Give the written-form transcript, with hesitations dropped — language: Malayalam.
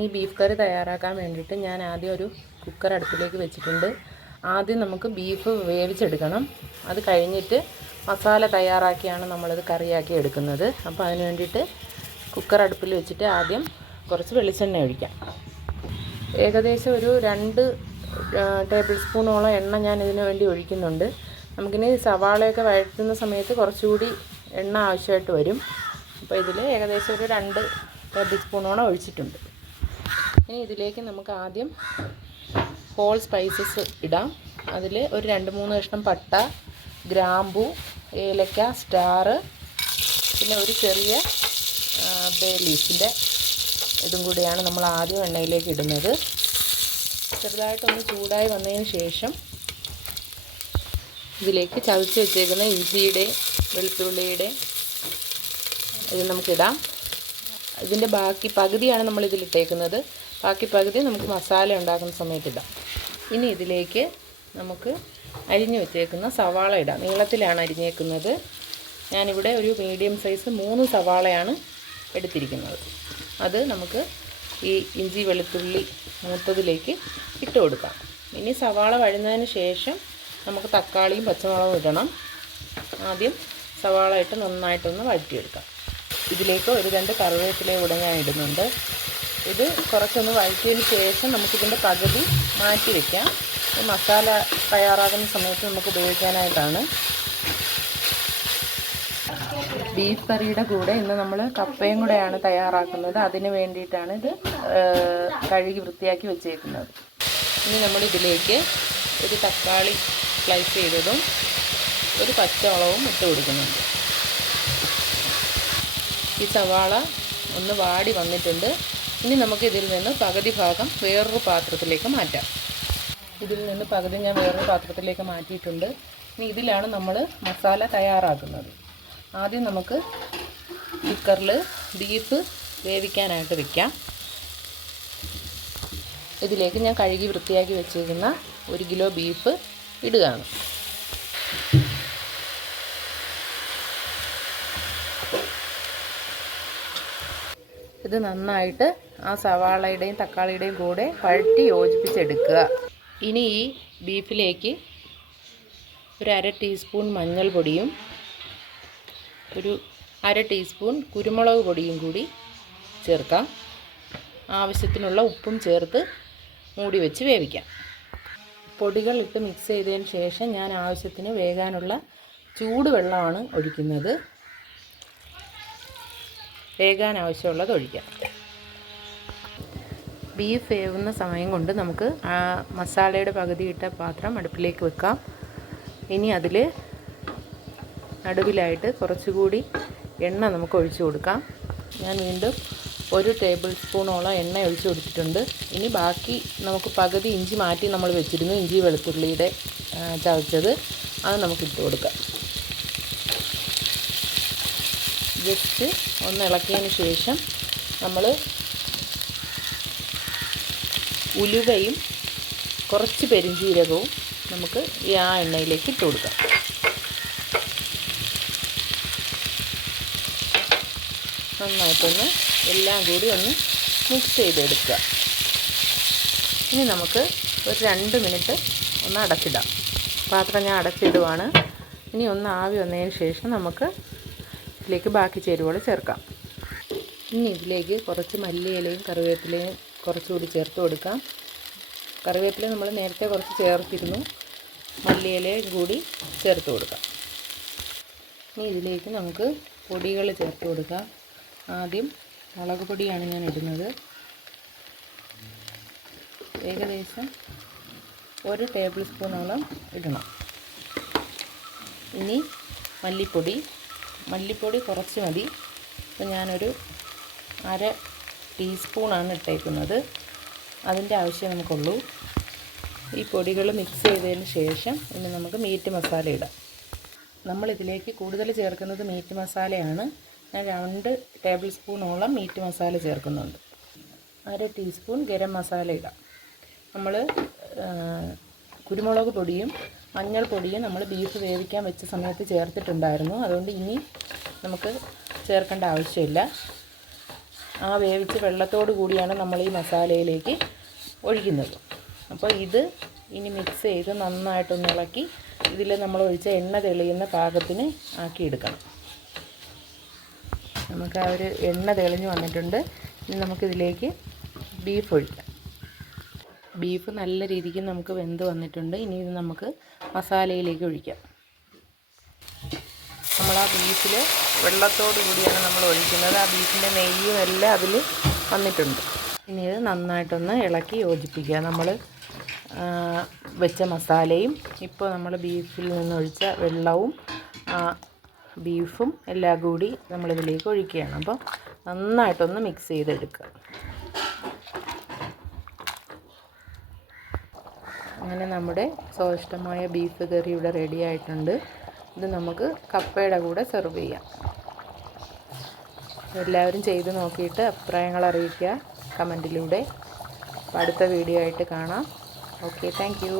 ഈ ബീഫ് കറി തയ്യാറാക്കാൻ വേണ്ടിയിട്ട് ഞാൻ ആദ്യം ഒരു കുക്കർ അടുപ്പിലേക്ക് വെച്ചിട്ടുണ്ട്. ആദ്യം നമുക്ക് ബീഫ് വേവിച്ചെടുക്കണം. അത് കഴിഞ്ഞിട്ട് മസാല തയ്യാറാക്കിയാണ് നമ്മളിത് കറിയാക്കി എടുക്കുന്നത്. അപ്പോൾ അതിന് വേണ്ടിയിട്ട് കുക്കർ അടുപ്പിൽ വെച്ചിട്ട് ആദ്യം കുറച്ച് വെളിച്ചെണ്ണ ഒഴിക്കാം. ഏകദേശം ഒരു 2 ടേബിൾ സ്പൂണോളം എണ്ണ ഞാൻ ഇതിനു വേണ്ടി ഒഴിക്കുന്നുണ്ട്. നമുക്കിനി സവാളയൊക്കെ വഴറ്റുന്ന സമയത്ത് കുറച്ചുകൂടി എണ്ണ ആവശ്യമായിട്ട് വരും. അപ്പോൾ ഇതിൽ ഏകദേശം ഒരു 2 ടേബിൾ സ്പൂണോളം ഒഴിച്ചിട്ടുണ്ട്. ഇനി ഇതിലേക്ക് നമുക്ക് ആദ്യം ഹോൾ സ്പൈസസ് ഇടാം. അതിൽ ഒരു 2-3 കഷ്ണം പട്ട, ഗ്രാമ്പു, ഏലക്ക, സ്റ്റാർ, പിന്നെ ഒരു ചെറിയ ബേ ലീഫിൻ്റെ ഇതും കൂടിയാണ് നമ്മൾ ആദ്യം എണ്ണയിലേക്ക് ഇടുന്നത്. ചെറുതായിട്ടൊന്ന് ചൂടായി വന്നതിന് ശേഷം ഇതിലേക്ക് ചതച്ച് വെച്ചേക്കുന്ന ഇഞ്ചിയുടെ വെളുത്തുള്ളിയുടെ ഇത് നമുക്കിടാം. ഇതിൻ്റെ ബാക്കി പകുതിയാണ് നമ്മളിതിലിട്ടേക്കുന്നത്. ബാക്കി പകുതി നമുക്ക് മസാല ഉണ്ടാക്കുന്ന സമയത്ത് ഇടാം. ഇനി ഇതിലേക്ക് നമുക്ക് അരിഞ്ഞു വെച്ചേക്കുന്ന സവാള ഇടാം. നീളത്തിലാണ് അരിഞ്ഞേക്കുന്നത്. ഞാനിവിടെ ഒരു മീഡിയം സൈസ് 3 സവാളയാണ് എടുത്തിരിക്കുന്നത്. അത് നമുക്ക് ഈ ഇഞ്ചി വെളുത്തുള്ളി മൂത്തതിലേക്ക് ഇട്ട് കൊടുക്കാം. ഇനി സവാള വഴന്നതിന് ശേഷം നമുക്ക് തക്കാളിയും പച്ചമുളകും ഇടണം. ആദ്യം സവാള ഇട്ട് നന്നായിട്ടൊന്ന് വഴറ്റിയെടുക്കാം. ഇതിലേക്ക് ഒരു 2 കറിവേപ്പില കൂടെ ഞാൻ ഇടുന്നുണ്ട്. ഇത് കുറച്ചൊന്ന് വഴറ്റിയതിന് ശേഷം നമുക്കിതിൻ്റെ പകുതി മാറ്റി വയ്ക്കാം. മസാല തയ്യാറാക്കുന്ന സമയത്ത് നമുക്ക് ഉപയോഗിക്കാനായിട്ടാണ്. ബീഫ് കറിയുടെ കൂടെ ഇന്ന് നമ്മൾ കപ്പയും കൂടെയാണ് തയ്യാറാക്കുന്നത്. അതിന് വേണ്ടിയിട്ടാണ് ഇത് കഴുകി വൃത്തിയാക്കി വെച്ചേക്കുന്നത്. ഇനി നമ്മളിതിലേക്ക് ഒരു തക്കാളി സ്ലൈസ് ചെയ്തതും ഒരു പച്ചമുളകും ഇട്ട് കൊടുക്കുന്നുണ്ട്. ഈ സവാള ഒന്ന് വാടി വന്നിട്ടുണ്ട്. ഇനി നമുക്ക് ഇതിൽ നിന്ന് പകുതി ഭാഗം വേറൊരു പാത്രത്തിലേക്ക് മാറ്റാം. ഇതിൽ നിന്ന് പകുതി ഞാൻ വേറൊരു പാത്രത്തിലേക്ക് മാറ്റിയിട്ടുണ്ട്. ഇനി ഇതിലാണ് നമ്മൾ മസാല തയ്യാറാക്കുന്നത്. ആദ്യം നമുക്ക് കുക്കറിൽ ബീഫ് വേവിക്കാനായിട്ട് വെക്കാം. ഇതിലേക്ക് ഞാൻ കഴുകി വൃത്തിയാക്കി വെച്ചിരിക്കുന്ന 1 കിലോ ബീഫ് ഇടുകയാണ്. ഇത് നന്നായിട്ട് ആ സവാളയുടെയും തക്കാളിയുടെയും കൂടെ വഴറ്റി യോജിപ്പിച്ചെടുക്കുക. ഇനി ഈ ബീഫിലേക്ക് ഒരു 1/2 ടീസ്പൂൺ മഞ്ഞൾപ്പൊടിയും ഒരു 1/2 ടീസ്പൂൺ കുരുമുളക് പൊടിയും കൂടി ചേർക്കാം. ആവശ്യത്തിനുള്ള ഉപ്പും ചേർത്ത് മൂടി വെച്ച് വേവിക്കാം. പൊടികൾ ഇട്ട് മിക്സ് ചെയ്തതിന് ശേഷം ഞാൻ ആവശ്യത്തിന് വേകാനുള്ള ചൂടുവെള്ളമാണ് ഒഴിക്കുന്നത്. വേകാൻ ആവശ്യമുള്ളത് ഒഴിക്കാം. ബീഫ് വേവുന്ന സമയം കൊണ്ട് നമുക്ക് ആ മസാലയുടെ പകുതി ഇട്ട പാത്രം അടുപ്പിലേക്ക് വെക്കാം. ഇനി അതിൽ നടുവിലായിട്ട് കുറച്ചുകൂടി എണ്ണ നമുക്ക് ഒഴിച്ചു കൊടുക്കാം. ഞാൻ വീണ്ടും 1 ടേബിൾ സ്പൂണോളം എണ്ണ ഒഴിച്ചു കൊടുത്തിട്ടുണ്ട്. ഇനി ബാക്കി നമുക്ക് പകുതി ഇഞ്ചി മാറ്റി നമ്മൾ വെച്ചിരുന്നു, ഇഞ്ചി വെളുത്തുള്ളിയുടെ ചതച്ചത്, അത് നമുക്ക് ഇട്ട് കൊടുക്കാം. ജസ്റ്റ് ഒന്ന് ഇളക്കിയതിന് ശേഷം നമ്മൾ ഉലുവയും കുറച്ച് പെരുംജീരകവും നമുക്ക് ഈ എണ്ണയിലേക്ക് ഇട്ട് കൊടുക്കാം. നന്നായിട്ടൊന്ന് എല്ലാം കൂടി ഒന്ന് മിക്സ് ചെയ്തെടുക്കുക. ഇനി നമുക്ക് ഒരു 2 മിനിറ്റ് ഒന്ന് അടച്ചിടാം. പാത്രം ഞാൻ അടച്ചിടുവാണ്. ഇനി ഒന്ന് ആവി വന്നതിന് ശേഷം നമുക്ക് ഇതിലേക്ക് ബാക്കി ചേരുവകൾ ചേർക്കാം. ഇനി ഇതിലേക്ക് കുറച്ച് മല്ലിയിലയും കറിവേപ്പിലയും കുറച്ചുകൂടി ചേർത്ത് കൊടുക്കാം. കറിവേപ്പില നമ്മൾ നേരത്തെ കുറച്ച് ചേർത്തിരുന്നു. മല്ലിയിലയും കൂടി ചേർത്ത് കൊടുക്കാം. ഇനി ഇതിലേക്ക് നമുക്ക് പൊടികൾ ചേർത്ത് കൊടുക്കാം. ആദ്യം മുളക് പൊടിയാണ് ഞാൻ ഇടുന്നത്. ഏകദേശം 1 ടേബിൾ സ്പൂണോളം ഇടണം. ഇനി മല്ലിപ്പൊടി കുറച്ച് മതി. അപ്പോൾ ഞാനൊരു 1/2 ടീസ്പൂണാണ് ഇട്ടേക്കുന്നത്. അതിൻ്റെ ആവശ്യം നമുക്കുള്ളൂ. ഈ പൊടികൾ മിക്സ് ചെയ്തതിന് ശേഷം ഇനി നമുക്ക് മീറ്റ് മസാല ഇടാം. നമ്മളിതിലേക്ക് കൂടുതൽ ചേർക്കുന്നത് മീറ്റ് മസാലയാണ്. ഞാൻ 2 ടേബിൾ സ്പൂണോളം മീറ്റ് മസാല ചേർക്കുന്നുണ്ട്. 1/2 ടീസ്പൂൺ ഗരം മസാല ഇടാം. നമ്മൾ കുരുമുളക് പൊടിയും മഞ്ഞൾപ്പൊടിയും നമ്മൾ ബീഫ് വേവിക്കാൻ വെച്ച സമയത്ത് ചേർത്തിട്ടുണ്ടായിരുന്നു. അതുകൊണ്ട് ഇനി നമുക്ക് ചേർക്കേണ്ട ആവശ്യമില്ല. ആ വേവിച്ച വെള്ളത്തോട് കൂടിയാണ് നമ്മൾ ഈ മസാലയിലേക്ക് ഒഴിക്കുന്നത്. അപ്പോൾ ഇത് ഇനി മിക്സ് ചെയ്ത് നന്നായിട്ടൊന്ന് ഇളക്കി ഇതിൽ നമ്മൾ ഒഴിച്ച എണ്ണ തെളിയുന്ന പാകത്തിന് ആക്കിയെടുക്കണം. നമുക്ക് ആ ഒരു എണ്ണ തെളിഞ്ഞ് വന്നിട്ടുണ്ട്. ഇനി നമുക്കിതിലേക്ക് ബീഫ് ഒഴിക്കാം. ബീഫ് നല്ല രീതിക്ക് നമുക്ക് വെന്ത് വന്നിട്ടുണ്ട്. ഇനി ഇത് നമുക്ക് മസാലയിലേക്ക് ഒഴിക്കാം. നമ്മൾ ആ ബീഫിൽ വെള്ളത്തോട് കൂടിയാണ് നമ്മൾ ഒഴിക്കുന്നത്. ആ ബീഫിൻ്റെ നെയ്യും എല്ലാം അതിൽ വന്നിട്ടുണ്ട്. ഇനി ഇത് നന്നായിട്ടൊന്ന് ഇളക്കി യോജിപ്പിക്കുക. നമ്മൾ വെച്ച മസാലയും ഇപ്പോൾ നമ്മൾ ബീഫിൽ നിന്നൊഴിച്ച വെള്ളവും ബീഫും എല്ലാം കൂടി നമ്മളിതിലേക്ക് ഒഴിക്കുകയാണ്. അപ്പോൾ നന്നായിട്ടൊന്ന് മിക്സ് ചെയ്തെടുക്കുക. അങ്ങനെ നമ്മുടെ സ്വാദിഷ്ടമായ ബീഫ് കറി ഇവിടെ റെഡി ആയിട്ടുണ്ട്. ഇത് നമുക്ക് കപ്പയുടെ കൂടെ സെർവ് ചെയ്യാം. എല്ലാവരും ചെയ്ത് നോക്കിയിട്ട് അഭിപ്രായങ്ങൾ അറിയിക്കുക കമൻറ്റിലൂടെ. അടുത്ത വീഡിയോ ആയിട്ട് കാണാം. Okay, thank you.